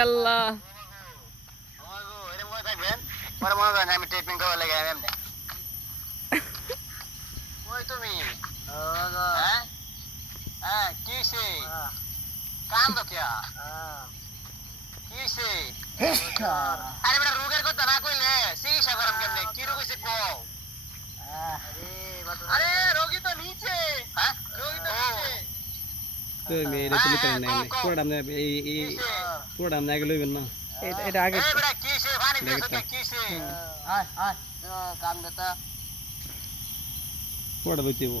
আল্লাহ আমি ট্রিটমেন্ট করবার লাগে ওই তুমি হ্যাঁ কি সে কাম তো কে আরে বেটা রোগের কথা না কইলে চিকিৎসা করাম কেমনে? কি রোগ হইছে কও? আরে রোগী তো নিচে। হ্যাঁ? রোগী তো নিচে। মেয়েরা তুমি কেন নাই পুরোটা আপনি এই এই পুরোটা আপনি আগে লইবেন না। এটা- এটা আগে এই বেটা কি সে পানি দিছো কে কি সে আয় আয়। কান দেতা পুরোটা লইতে হইব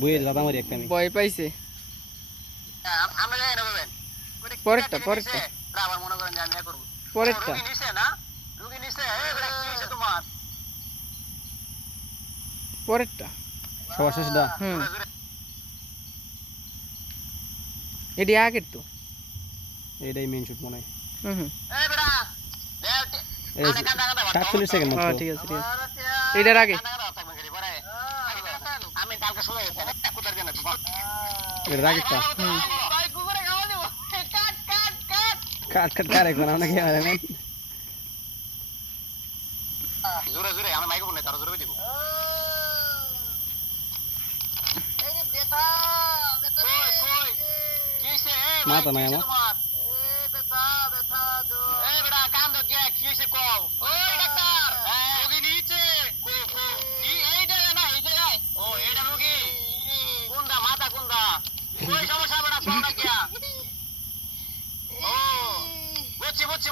বইয়ে দাদা মারি একটা আমি। পাইছে। আমরা যাই না বলবেন পরেরটা, পরেরটা। আবার মনে করেন যে আমি করব। পরেরটা। নিছে না? রুগী নিছে তোমার? পরেরটা। সবার শেষটা হুম। এটি আগের তো। এটাই মেন শুট মনে হয়। হুম হুম। সাতচল্লিশ সেকেন্ড হ্যাঁ ঠিক আছে ঠিক আছে। এটার আগে। হ্যাঁ। আমি কালকে শুনে কোথায় জানা এটার আগেরটা। হুম কাট কাট কারে কোন আমরা ক্যামেরাম্যান জোরে জোরে আমার মাইক্রোফোন নাই তার জোরে দিব মাথা নাই আমার। ব্যথা ব্যথা জোর এ বেটা কান তো গিয়া কি হইছে কও? ওই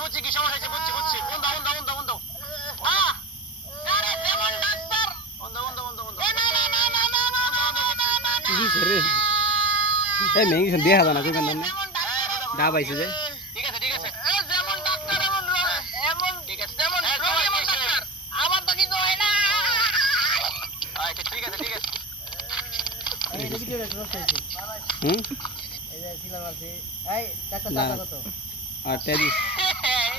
বলছি কি সমস্যা হয়েছে বুঝছি বুঝছি বন্ধ বন্ধ বন্ধ বন্ধ এই কিছু দেখা জানা কইবেন ঠিক আছে আমার তো কিছু ঠিক আছে ঠিক আছে আর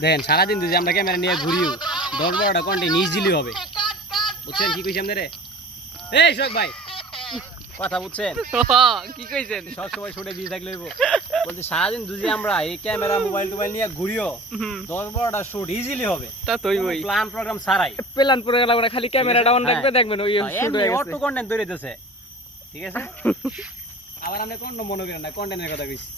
দেখেন, সারাদিন যদি আমরা ক্যামেরা নিয়ে ঘুরিও, দশ বারোটা কন্টে নিজ দিলেই হবে। বুঝছেন কি কইছি আমাদের এই শোক ভাই কথা বুঝছেন? কি কইছেন? সব সময় শুটে বিজি থাকলে বলছে সারাদিন দুজি আমরা এই ক্যামেরা মোবাইল টোবাইল নিয়ে ঘুরিও। দশ বারোটা শুট ইজিলি হবে। তা তো ওই প্ল্যান প্রোগ্রাম সারাই প্ল্যান প্রোগ্রাম গেলাম খালি ক্যামেরাটা অন হ্যাঁ। রাখবে দেখবেন ওই হয়ে অটো কন্টেন্ট তৈরি দিতেছে ঠিক আছে? আবার আমরা কন্টেন্ট মনে করেন না কন্টেন্টের কথা কইছি।